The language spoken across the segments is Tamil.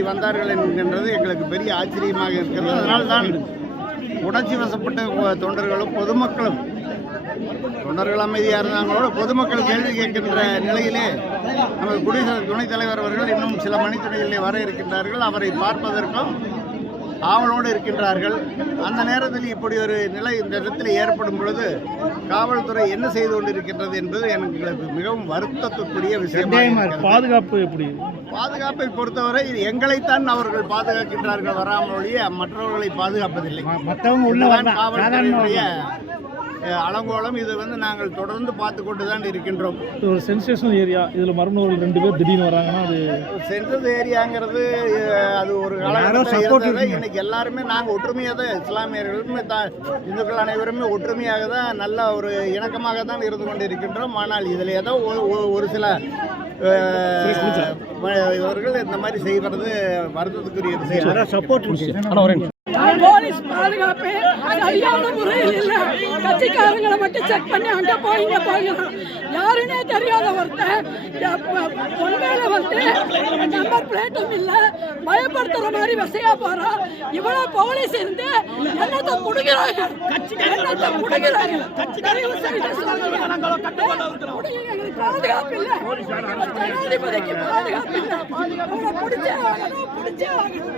வந்தார்கள் என்கின்றது எங்களுக்கு பெரிய ஆச்சரியமாக இருக்கிறது. அதனால்தான் உணர்ச்சி வசப்பட்ட தொண்டர்களும் பொதுமக்களும் தொண்டர்கள் அமைதியாக இருந்தாங்களோடு பொதுமக்கள் கேள்வி கேட்கின்ற நிலையிலே நமது குடியரசு துணைத் தலைவர் அவர்கள் இன்னும் சில மணித்துறைகளிலே வர இருக்கின்றார்கள். அவரை பார்ப்பதற்கும் ஆவலோடு இருக்கின்றார்கள். அந்த நேரத்தில் இப்படி ஒரு நிலை இந்த இடத்தில் ஏற்படும் பொழுது காவல்துறை என்ன செய்து கொண்டிருக்கின்றது என்பது எனக்கு மிகவும் வருத்தத்துக்குரிய விஷயம். பாதுகாப்பை பொறுத்தவரை எங்களைத்தான் அவர்கள் பாதுகாக்கின்றார்கள் வராமல் ஒழிய மற்றவர்களை பாதுகாப்பதில்லை. காவல்துறையினுடைய அலங்கோலம் இது நாங்கள் தொடர்ந்து பார்த்து கொண்டு தான் இருக்கின்றோம். ஒரு சென்சேஷனல் ஏரியா, இதில் மர்மங்கள் 2 பேர் திடீர்னு வராங்கன்னா அது சென்சஸ் ஏரியாங்கிறது அது ஒரு காலகட்டத்தில் இன்னைக்கு எல்லாருமே நாங்கள் ஒற்றுமையாக தான் இஸ்லாமியர்களுமே இந்துக்கள் அனைவருமே ஒற்றுமையாக தான் நல்ல ஒரு இணக்கமாக தான் இருந்து கொண்டு இருக்கின்றோம். ஆனால் இதில் ஏதோ ஒரு சில இவர்கள் இந்த மாதிரி செய்வது வருத்தத்துக்குரிய விஷயம். போலீஸ் பாதுகாப்பு சரியான முறையில் இல்லை. கட்சிக்காரங்களை மட்டும் செக் பண்ணி அங்கே போயிங்க போயிடலாம். யாருன்னே தெரியாத ஒருத்தன் ஒன்வேளை நம்பர் பிளேட்டும் இல்லை, பயப்படுத்துற மாதிரி வசையா போறோம். இவ்வளவு போலீஸ் இருந்து என்னத்தை புடுகிறாங்க, என்னத்தை புடுகிறாங்க. பாதுகாப்பு இல்லை, ஜனாதிபதிக்கு பாதுகாப்பு இல்லை. பிடிச்சே ஆகணும், பிடிச்சே ஆகணும்.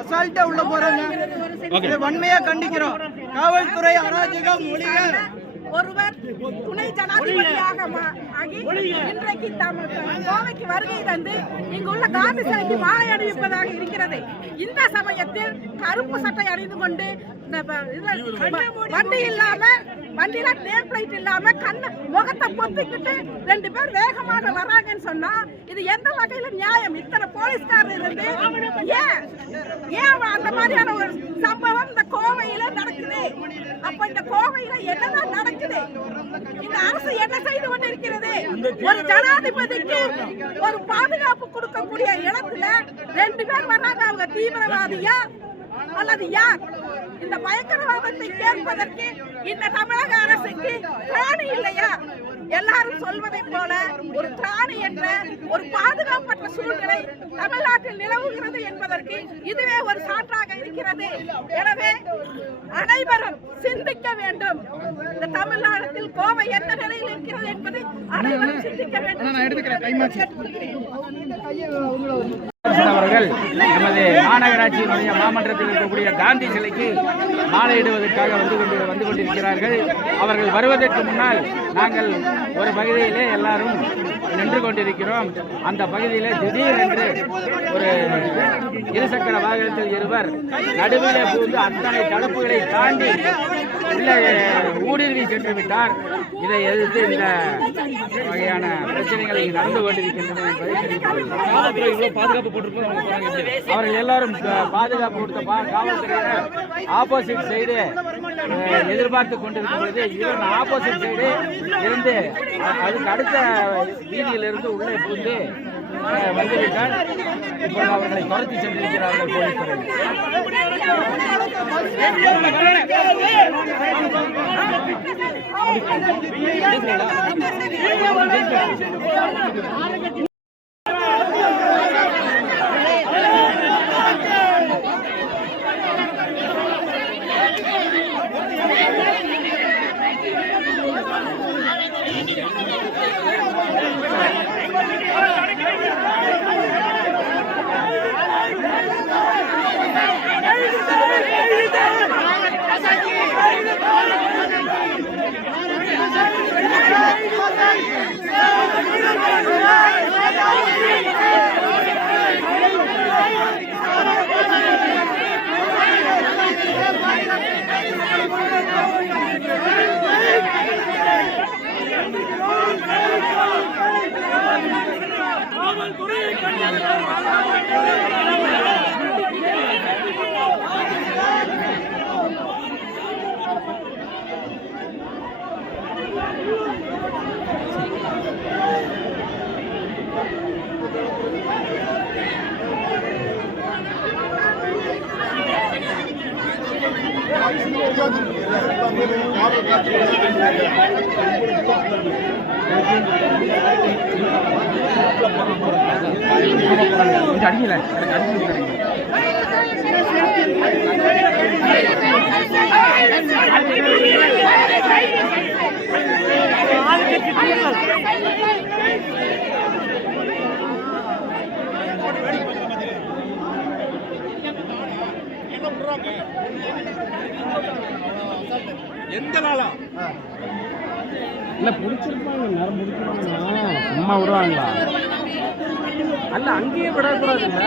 அசால்ட்டா உள்ள போறாங்க. வன்மையா கண்டிக்கிறோம். காவல்துறை அராஜகம் ஒழிக. ஒருவர் துணை ஜனாதிபதியாக ஆகி இன்றைக்கு கோவைக்கு வருகை தந்து இங்குள்ள காந்தி சிலைக்கு மாலை அணிவிப்பதாக இருக்கிறது. இந்த சமயத்தில் கருப்பு சட்டை அணிந்து கொண்டு வண்டி இல்லாம வண்டியில நேம் பிளேட் இல்லாம முகத்தை பொத்திக்கிட்டு 2 பேர் வேகமாக வராங்கன்னு சொன்னா இது எந்த வகையில நியாயம்? இத்தனை போலீஸ்காரர் இருந்து ஏன் அந்த மாதிரியான ஒரு சம்பவம் இந்த கோவையில நடக்குது? அப்ப இந்த கோவையில என்னதான் நடக்குது? இந்த அரசு என்ன செய்து கொண்டிருக்கிறது? ஒரு ஜனாதிபதிக்கு ஒரு பாதுகாப்பு கொடுக்கக்கூடிய இடத்துல 2 பேர் வர்றாங்க. அவங்க தீவிரவாதியா அல்லது யார்? இந்த பயங்கரவாதத்தை கேட்பதற்கு இந்த தமிழக அரசுக்கு திராணி இல்லையா? எல்லாரும் சொல்வதை போல ஒரு திராணி என்ற ஒரு பாதுகாப்பற்ற சூழ்நிலை தமிழ்நாட்டில் நிலவுகிறது என்பதற்கு இதுவே ஒரு சான்றாக இருக்கிறது. எனவே அனைவரும் சிந்திக்க வேண்டும். இந்த தமிழ்நாட்டில் கோவை எந்த நிலையில் இருக்கிறது என்பதை அனைவரும் சிந்திக்க வேண்டும். அவர்கள் நமது மாநகராட்சியினுடைய மாமன்றத்தில் இருக்கக்கூடிய காந்தி சிலைக்கு மாலையிடுவதற்காக வந்து கொண்டிருக்கிறார்கள். அவர்கள் வருவதற்கு முன்னால் நாங்கள் ஒரு பகுதியிலே எல்லாரும் நின்று கொண்டிருக்கிறோம். அந்த பகுதியிலே திடீரென்று ஒரு இருசக்கர வாகனத்தில் இருவர் நடுவிலே புகுந்து அத்தனை தடுப்புகளை தாண்டி உள்ளே ஊடுருவி சென்று விட்டார். இதை எதிர்த்து இந்த வகையான பிரச்சனைகள் இங்கு நடந்து கொண்டிருக்கின்றன என்பதை பாதுகாப்பு அவர்கள் எல்லாரும் பாதுகாப்பு கொடுத்த காவல்துறையினர் ஆப்போசிட் சைடு எதிர்பார்த்து கொண்டிருக்கும் பொழுது இவன் ஆப்போசிட் சைடு இருந்து அதுக்கு அடுத்த வீதியிலிருந்து உள்ளே புகுந்து வந்துவிட்டால் இப்போது அவர்களை துரத்தி சென்றிருக்கிறார்கள் போலீஸ்துறை. Hey! கொஞ்சம் அடிக்கல எந்த நாளா இல்ல பிடிச்சிருப்பாங்க நேரம் பிடிச்சிருப்பாங்க சும்மா விடுவாங்களா அல்ல அங்கேயே விடக்கூடாது இல்ல